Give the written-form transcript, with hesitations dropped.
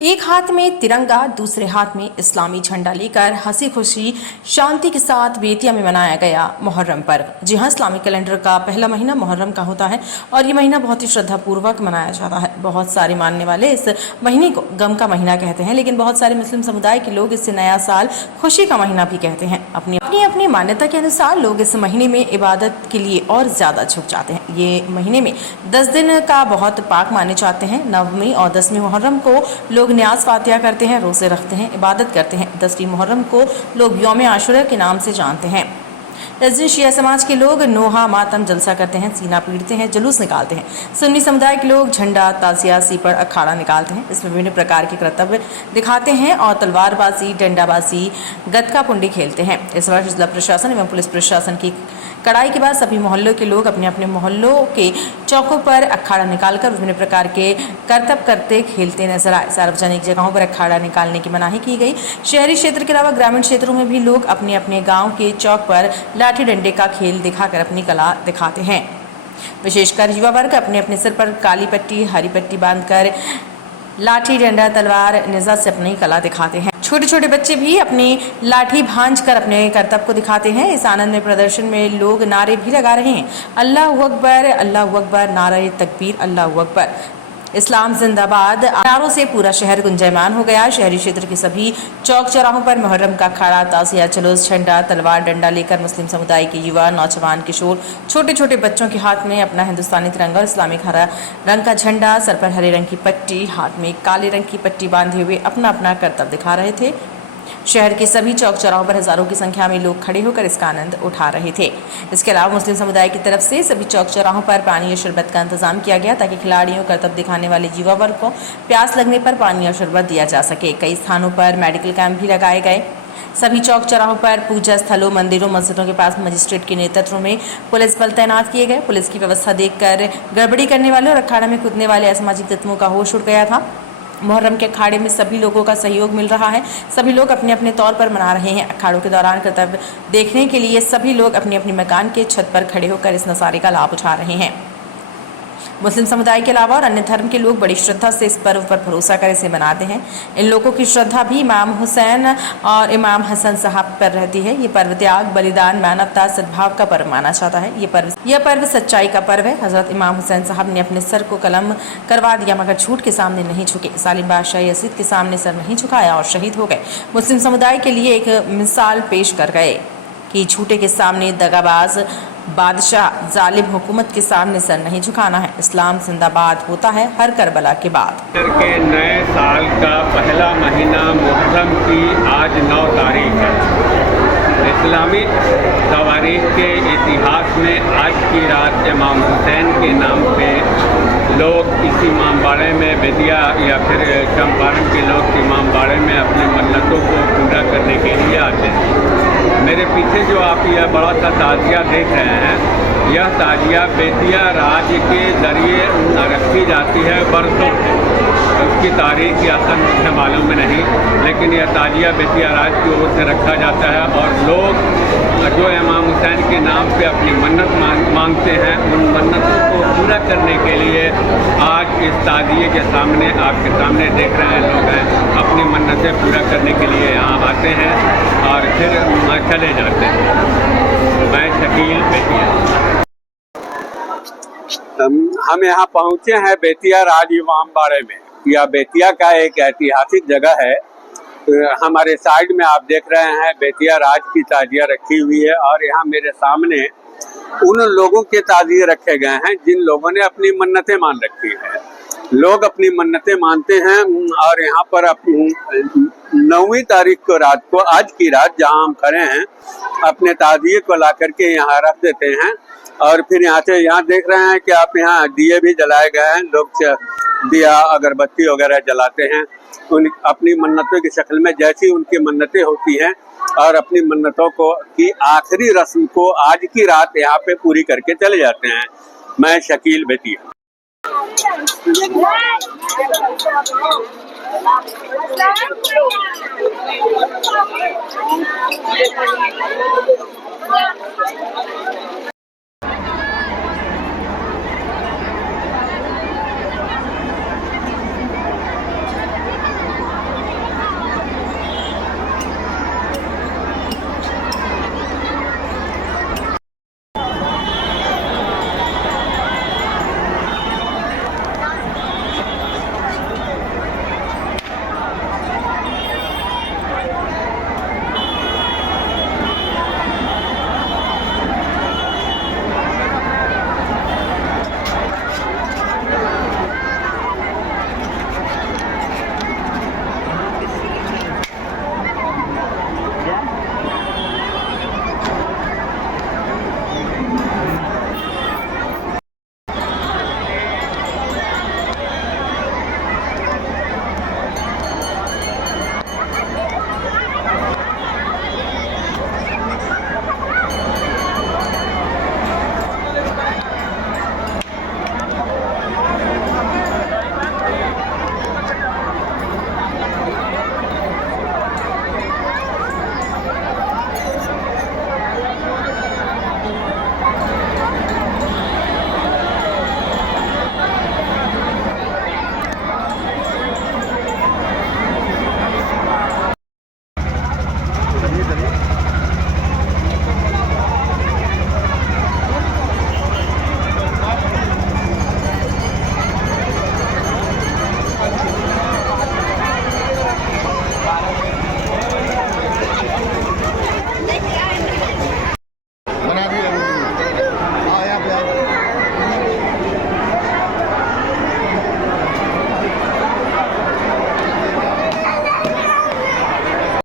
एक हाथ में तिरंगा, दूसरे हाथ में इस्लामी झंडा लेकर हंसी खुशी शांति के साथ बेतिया में मनाया गया मुहर्रम पर्व। जी हां, इस्लामिक कैलेंडर का पहला महीना मुहर्रम का होता है और ये महीना बहुत ही श्रद्धापूर्वक मनाया जाता है। बहुत सारे मानने वाले इस महीने को गम का महीना कहते हैं, लेकिन बहुत सारे मुस्लिम समुदाय के लोग इसे नया साल, खुशी का महीना भी कहते हैं। अपनी अपनी मान्यता के अनुसार लोग इस महीने में इबादत के लिए और ज्यादा झुक जाते हैं। ये महीने में 10 दिन का बहुत पाक माने जाते हैं। 9वीं और 10वीं मुहर्रम को लोग न्याज फातिहा करते हैं, रोजे रखते हैं, इबादत करते हैं। 10वीं मुहर्रम को लोग यौम आशुरा के नाम से जानते हैं। इस दिन शिया समाज के लोग नोहा मातम जलसा करते हैं, सीना पीटते हैं, जुलूस निकालते हैं। सुन्नी समुदाय के लोग झंडा, ताजिया, सीपड़, अखाड़ा निकालते हैं। इसमें विभिन्न प्रकार के कर्तव्य दिखाते हैं और तलवारबाजी, डंडाबाजी, गतका पुंडी खेलते हैं। इस वर्ष जिला प्रशासन एवं पुलिस प्रशासन की कड़ाई के बाद सभी मोहल्लों के लोग अपने अपने मोहल्लों के चौकों पर अखाड़ा निकालकर विभिन्न प्रकार के करतब करते खेलते नजर आए। सार्वजनिक जगहों पर अखाड़ा निकालने की मनाही की गई। शहरी क्षेत्र के अलावा ग्रामीण क्षेत्रों में भी लोग अपने अपने गांव के चौक पर लाठी डंडे का खेल दिखाकर अपनी कला दिखाते हैं। विशेषकर युवा वर्ग अपने अपने सिर पर काली पट्टी, हरी पट्टी बांधकर लाठी, डंडा, तलवार, निज़ा से अपनी कला दिखाते हैं। छोटे छोटे बच्चे भी अपनी लाठी भांज कर अपने करतब को दिखाते हैं। इस आनंद में प्रदर्शन में लोग नारे भी लगा रहे हैं। अल्लाहु अकबर, नारे तकबीर, अल्लाहु अकबर, इस्लाम जिंदाबाद नारों से पूरा शहर गुंजायमान हो गया। शहरी क्षेत्र के सभी चौक चौराहों पर मुहर्रम का अखाड़ा, ताजिया, जुलूस, झंडा, तलवार, डंडा लेकर मुस्लिम समुदाय के युवा, नौजवान, किशोर, छोटे छोटे बच्चों के हाथ में अपना हिंदुस्तानी तिरंगा और इस्लामिक हरा रंग का झंडा, सर पर हरे रंग की पट्टी, हाथ में काले रंग की पट्टी बांधे हुए अपना अपना करतब दिखा रहे थे। शहर के सभी चौक चौराहों पर हजारों की संख्या में लोग खड़े होकर इसका आनंद उठा रहे थे। इसके अलावा मुस्लिम समुदाय की तरफ से सभी चौक चौराहों पर पानी और शरबत का इंतजाम किया गया ताकि खिलाड़ियों, करतब दिखाने वाले युवा वर्ग को प्यास लगने पर पानी और शरबत दिया जा सके। कई स्थानों पर मेडिकल कैंप भी लगाए गए। सभी चौक चौराहों पर पूजा स्थलों, मंदिरों, मस्जिदों के पास मजिस्ट्रेट के नेतृत्व में पुलिस बल तैनात किए गए। पुलिस की व्यवस्था देखकर गड़बड़ी करने वाले और अखाड़ा में कूदने वाले असामाजिक तत्वों का होश उड़ गया था। मुहर्रम के अखाड़े में सभी लोगों का सहयोग मिल रहा है। सभी लोग अपने अपने तौर पर मना रहे हैं। अखाड़ों के दौरान कर्तव्य देखने के लिए सभी लोग अपने अपने मकान के छत पर खड़े होकर इस नज़ारे का लाभ उठा रहे हैं। मुस्लिम समुदाय के अलावा और अन्य धर्म के लोग बड़ी श्रद्धा से इस पर्व पर भरोसा कर इसे मनाते हैं। इन लोगों की श्रद्धा भी इमाम हुसैन और इमाम हसन साहब पर रहती है। ये पर्व त्याग, बलिदान, मानवता, सद्भाव का पर्व माना जाता है। यह पर्व सच्चाई का पर्व है। हजरत इमाम हुसैन साहब ने अपने सर को कलम करवा दिया मगर झूठ के सामने नहीं झुके। सालिम बादशाह यजीद के सामने सर नहीं झुकाया और शहीद हो गए। मुस्लिम समुदाय के लिए एक मिसाल पेश कर गए कि झूठे के सामने दगाबाज बादशाह, जालिम हुकूमत के सामने सर नहीं झुकाना है। इस्लाम जिंदाबाद होता है हर करबला के बाद। के नए साल का पहला महीना मुहर्रम की आज 9 तारीख है। इस्लामी तवारीख के इतिहास में आज की रात इमाम हुसैन के नाम पे लोग इस इमामबाड़े में बेतिया या फिर चंपारण के लोग इमामबाड़े में अपने मन्नतों को पूरा करने के लिए आते हैं। मेरे पीछे जो आप यह बड़ा सा ताजिया देख रहे हैं, यह ताजिया बेतिया राज्य के जरिए रखी जाती है बरसों से। उसकी तारीख या सन मुझे मालूम नहीं, लेकिन यह ताजिया बेतिया राज की ओर से रखा जाता है और लोग जो इमाम हुसैन के नाम पे अपनी मन्नत मांगते हैं, उन मन्नतों को पूरा करने के लिए आज इस ताजिए के सामने, आपके सामने देख रहे हैं, लोग हैं अपनी मन्नतें पूरा करने के लिए यहाँ आते हैं और फिर चले जाते हैं। मैं शकील बेतिया। हम यहाँ पहुँचे हैं बेतिया राज इमामबाड़े में। यह बेतिया का एक ऐतिहासिक जगह है। हमारे साइड में आप देख रहे हैं बेतिया राज की ताजिया रखी हुई है और यहाँ मेरे सामने उन लोगों के ताजिए रखे गए हैं जिन लोगों ने अपनी मन्नतें मान रखी है। लोग अपनी मन्नतें मानते हैं और यहाँ पर 9वीं तारीख को रात को, आज की रात जहाँ हम खड़े हैं, अपने ताजिए को ला करके यहाँ रख देते हैं और फिर यहाँ से, यहाँ देख रहे हैं कि आप यहाँ दिए भी जलाए गए हैं। लोग दिया, अगरबत्ती वगैरह जलाते हैं उन अपनी मन्नतों की शक्ल में, जैसी उनकी मन्नतें होती हैं, और अपनी मन्नतों को की आखिरी रस्म को आज की रात यहाँ पे पूरी करके चले जाते हैं। मैं शकील बेतिया।